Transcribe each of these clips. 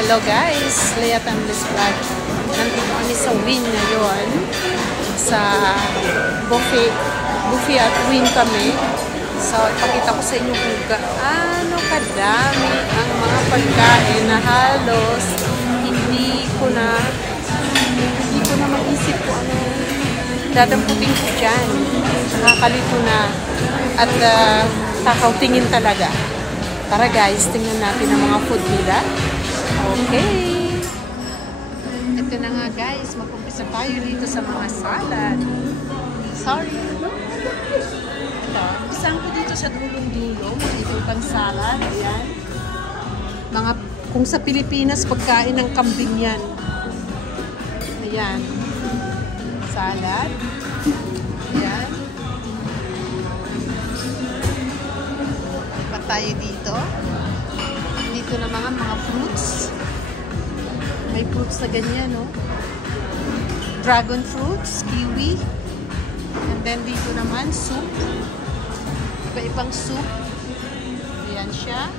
Hello guys, Lea Tamlis Vlog. Nandito kami sa Wynn ngayon. Sa buffet at Wynn kami. So, ipakita ko sa inyo kung gaano kadami ang mga pagkain na halos hindi ko na maisip ko ano dadamputin ko dyan. Nakakalito na at kakautingin talaga. Tara guys, tingnan natin ang mga food nila. Okay. Ito na nga guys, mag-umpisa tayo dito sa mga salad. Sorry. Ito, umpisahan ko dito sa dulong-dulo. Ito pang salad. Ayan. Mga, kung sa Pilipinas, pagkain ng kambing yan. Ayan. Salad. Ayan. Pa tayo dito. Dito na mga fruits. May fruits na ganyan, no? Dragon fruits, kiwi. And then dito naman, soup. Iba-ibang soup. Ayan siya.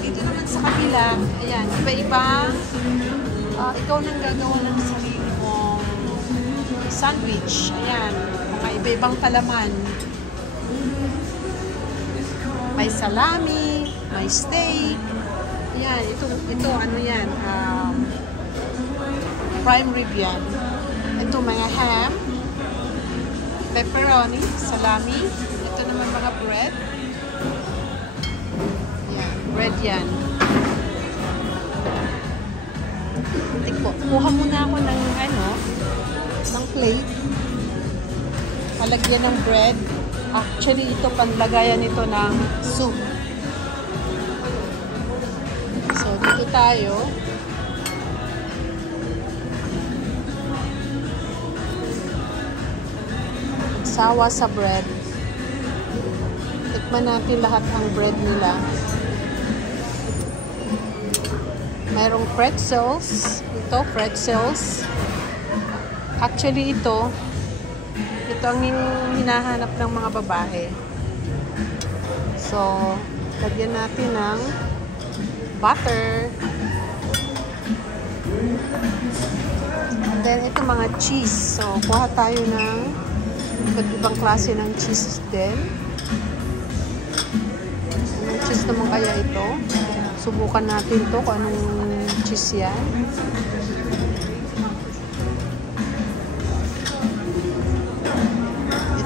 Dito naman sa kabila, ayan, iba-ibang ikaw nang gagawa ng sarili mong sandwich. Ayan, mga iba-ibang palaman. May salami, may steak. Yan, ito ano yan? Prime rib yan. Ito mga ham, pepperoni, salami. Ito naman mga bread. Yan, bread yan. Kuha muna ako ng ng plate. Palagyan ng bread. Actually, ito panlagayan nito ng soup. So, dito tayo. Sawa sa bread. Tikman natin lahat ng bread nila. Mayroong pretzels. Ito, pretzels. Actually, ito ang hinahanap ng mga babae. So, lagyan natin ng butter. And then, ito mga cheese. So, kuha tayo ng ibang klase ng cheese din. Anong cheese naman kaya ito? Subukan natin to kung anong cheese yan.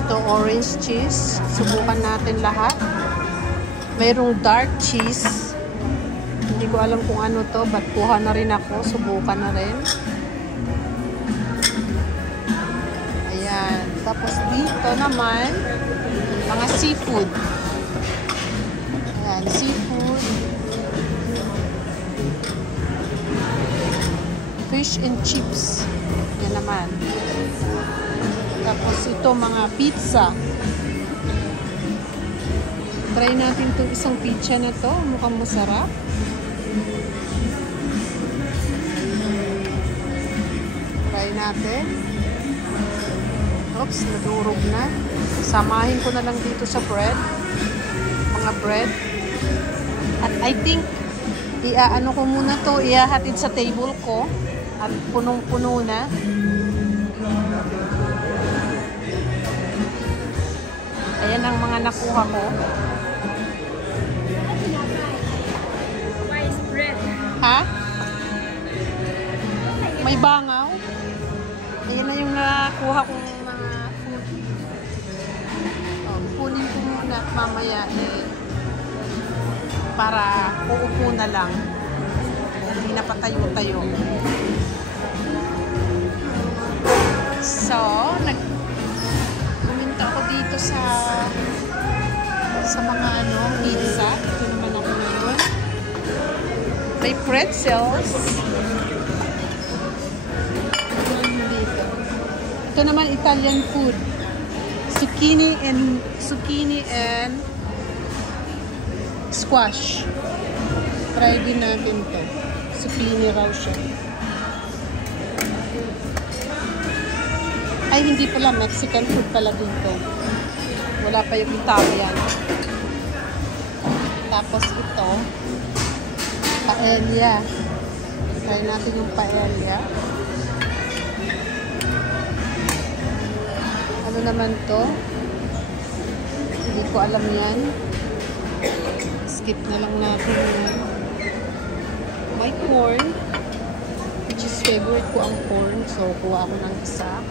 Ito, orange cheese. Subukan natin lahat. Mayroong dark cheese. Hindi ko alam kung ano to, but kuha na rin ako. Subukan na rin. Ayan. Tapos dito naman, mga seafood. Ayan, seafood. Fish and chips. Yan naman. Tapos ito mga pizza. Try natin itong isang pizza na to. Mukhang masarap. Try natin. Oops, nadurog na. Samahin ko na lang dito sa bread. Mga bread. At I think, iaano ko muna to, iahatid sa table ko. At punong-puno na. Ayan ang mga nakuha ko. Ha? May bangaw? Ayan na yung nakuha kong mga food. Kunin ko muna at mamaya para uupo na lang. Hindi na patayo-tayo. So, pumunta ako dito sa mga pizza. Ito naman ako ngayon. May pretzels. Dito. Ito naman Italian food. Zucchini and squash. Try din natin to. Zucchini raw siya. Ay, hindi pala. Mexican food pala dito. Wala pa yung Italian. Tapos ito, paella. Try natin yung paella. Ano naman to? Hindi ko alam yan. Skip na lang natin yan. May corn, which is favorite ko ang corn. So, kuha ako ng isa.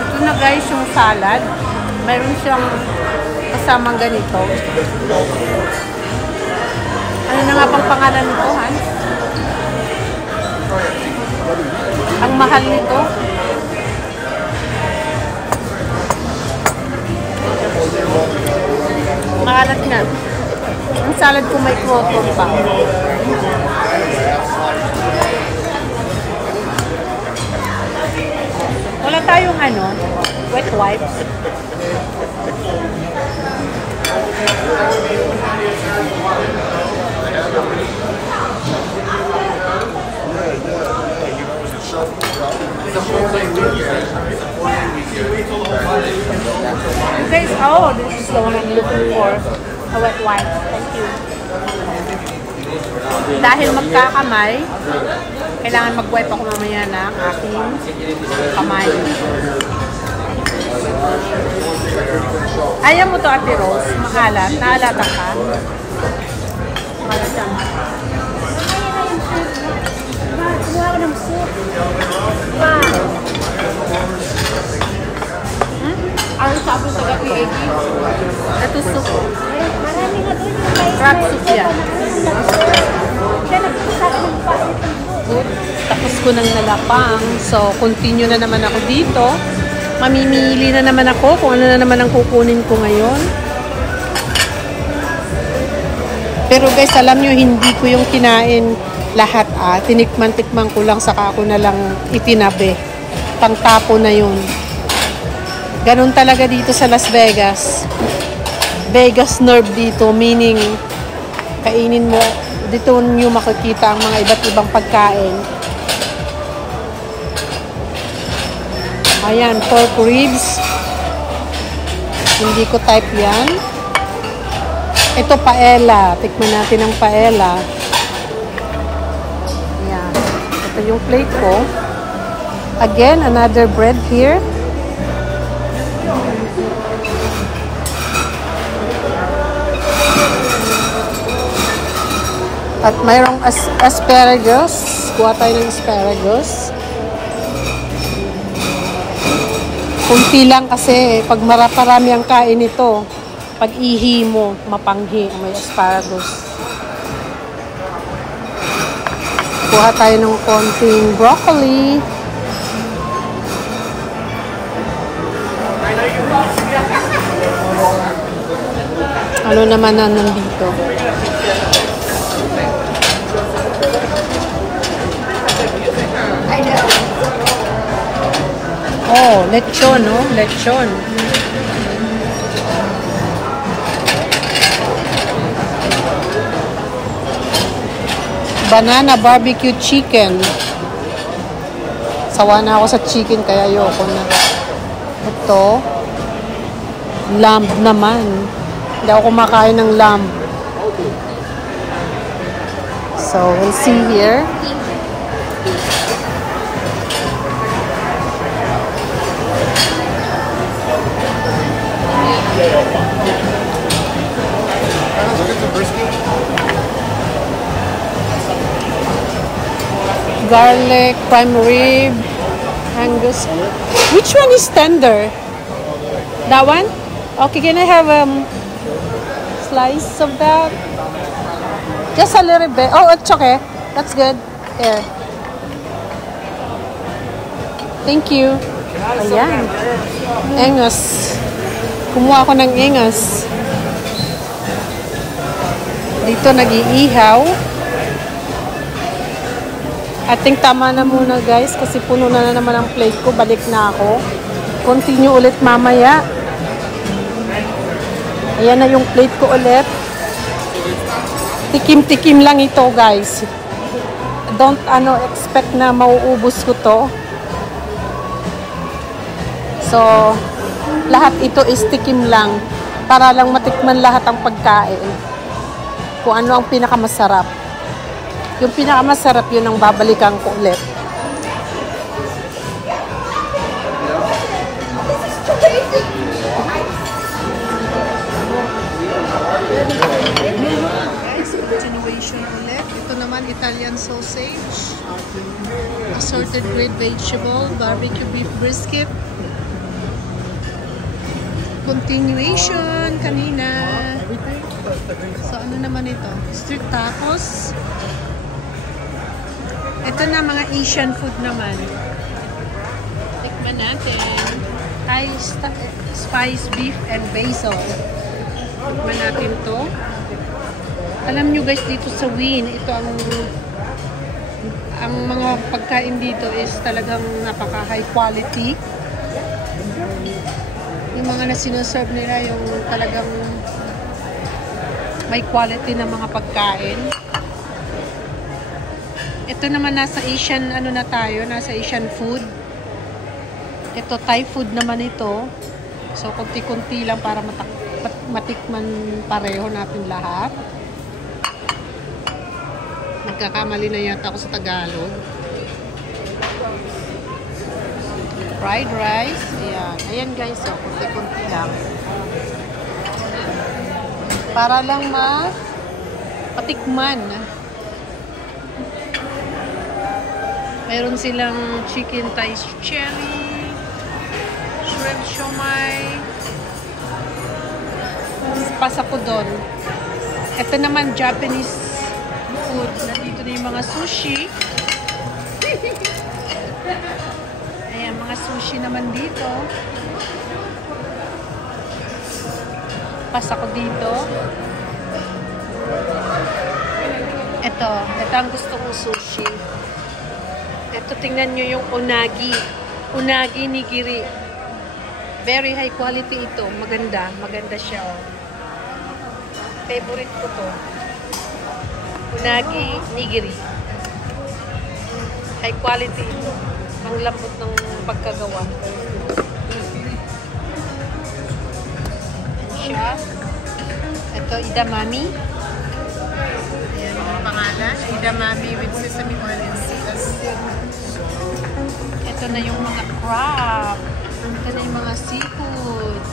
Ito na guys yung salad. Mayroon siyang kasamang ganito. Ano na nga pang pangalan nito, Hans? Ang mahal nito. Maalat na. Ang salad ko may croton pa. Wala tayong wet wipes. Guys, this is the one I'm looking for. A wet wipe. Thank you. Dahil magkakamay, kailangan mag-wipe ako mamaya ng aking kamay. Ayaw mo to, Ate Rose? Makalat? Naalata ka? Makalat yan. Kumuha ko ng soup. Ano sabi sa gabi-egi? Ito soup. Marami nga doon yung crab soup yan. Tapos ko nang nalapang. So, continue na naman ako dito. Mamimili na naman ako kung ano na naman ang kukunin ko ngayon. Pero guys, alam nyo, hindi ko yung kinain lahat. Tinikman-tikman ko lang, saka ako na lang itinabi. Pangtapo na yun. Ganun talaga dito sa Las Vegas. Vegas nerve dito, meaning kainin mo, dito nyo makikita ang mga iba't ibang pagkain. Ayan, pork ribs. Hindi ko type yan. Ito paella. Tikman natin ang paella. Ayan. Ito yung plate ko. Again, another bread here. At mayroong asparagus. Kuha tayo ng asparagus. Kunti lang kasi pag marami ang kain ito, pag-ihi mo, mapanghi. May asparagus. Kuha tayo ng konting broccoli. Ano naman na nandito? Oh, lechon, no? Lechon. Banana barbecue chicken. Sawa na ako sa chicken kaya ayoko na. Ito. Lamb naman. Hindi ako kumakain ng lamb. So, we'll see here. Garlic, prime rib, Angus. Which one is tender? That one? Okay, can I have slice of that? Just a little bit. Oh, it's okay. That's good. Here. Thank you. Ayan. Angus. Kumuha ako ng Angus. Dito nag-iihaw. I think tama na muna guys kasi puno na naman ang plate ko. Balik na ako. Continue ulit mamaya. Ayan na yung plate ko ulit. Tikim-tikim lang ito guys. Don't expect na mauubos ko to. So, lahat ito is tikim lang. Para lang matikman lahat ang pagkain. Kung ano ang pinakamasarap. Yung pinakamasarap, yun ang babalikan ko ulit. Guys, continuation ulit. Ito naman, Italian sausage. Assorted grilled vegetable, barbecue beef brisket. Continuation kanina. So, ano naman ito? Street tacos. Ito na mga Asian food naman. Tikman natin. Thai spice beef and basil. Tikman natin to. Alam nyo guys, dito sa Win, ito ang mga pagkain dito is talagang napaka high quality. Yung mga na sinoserve nila, yung talagang may quality na mga pagkain. Ito naman nasa Asian, na tayo, nasa Asian food. Ito, Thai food naman ito. So, kunti-kunti lang para matikman pareho natin lahat. Nagkakamali na yata ako sa Tagalog. Fried rice. Ayan. Ayan guys, so, kunti-kunti lang. Para lang patikman. Meron silang chicken Thai cherry, shrimp siomai, pasa ko doon. Ito naman Japanese food. Nandito na yung mga sushi. Ayan, mga sushi naman dito. Pasa ko dito. Ito ang gusto kong sushi. Ito, tingnan nyo yung unagi. Unagi nigiri. Very high quality ito. Maganda. Maganda siya. Oh. Favorite ko to. Unagi nigiri. High quality ito. Ang lambot ng pagkagawa. Siya. Ito, edamame. Ayan ang pangalan. Edamame with sesame oil and seaweed. Ito na yung mga crab. Ito na yung mga seafood.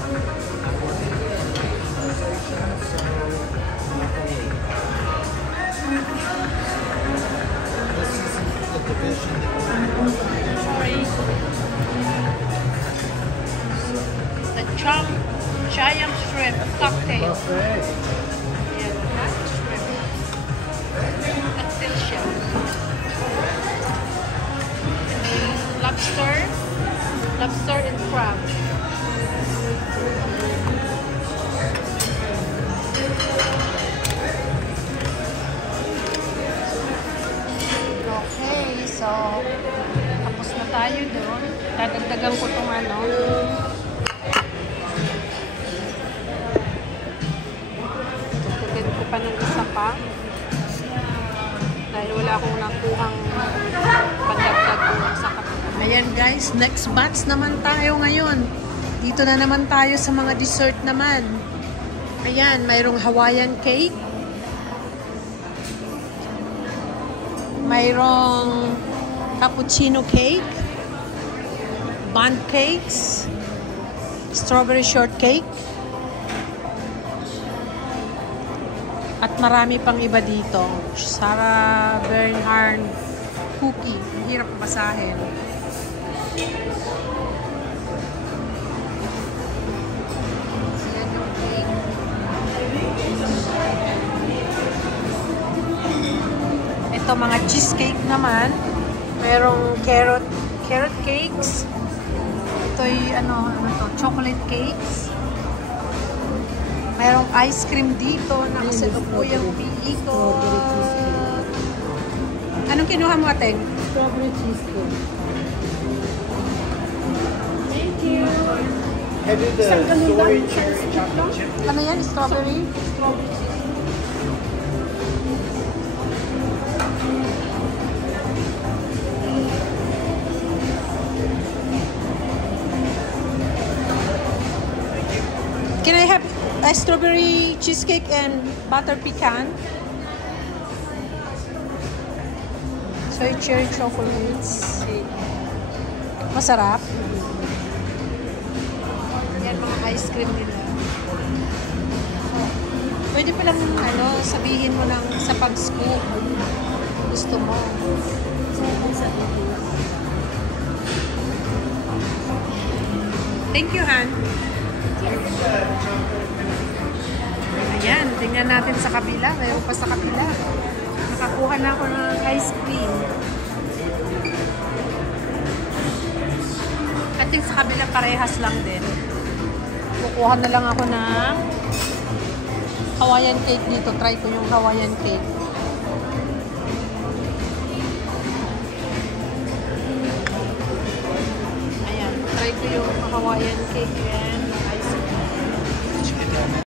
Sorry. The Triumph shrimp cocktail. Ayan, ha? Shrimp. Nagsil siya. Lobster. Lobster and crab. Okay, so tapos na tayo doon. Dadagdagan ko itong ano. Dadagdagan ko pa ng isa pa. Dahil wala akong nakuhang pandagdag ko sa kapatid. Ayan guys, next batch naman tayo ngayon. Dito na naman tayo sa mga dessert naman. Ayan, mayroong Hawaiian cake. Mayroong cappuccino cake. Bundt cakes. Strawberry shortcake. At marami pang iba dito. Sarah Bernhardt cookie. Hirap basahin. Ito mga cheesecake naman. Merong carrot cakes. Ito'y ano to, chocolate cakes. Merong ice cream dito. Nakasalukuyang piikot. Anong kinuha mo, Ateng? Strawberry cheesecake. Thank you. Have you the strawberry cherry chocolate chip? Ano yan? Strawberry? Strawberry cheesecake. Can I have a strawberry cheesecake and butter pecan? Soy cherry chocolates. Masarap. Yan mga ice cream nila. Pwede pa lang ano, sabihin mo lang sa pag-scoop. Gusto mo. Thank you, Han. Ayan, tingnan natin sa kabila. Mayroon pa sa kabila. Nakakuha na ako ng ice cream. At yung sa kabila parehas lang din. Kukuha na lang ako ng Hawaiian cake dito. Try ko yung Hawaiian cake. Ayan, try ko yung Hawaiian cake. Yan.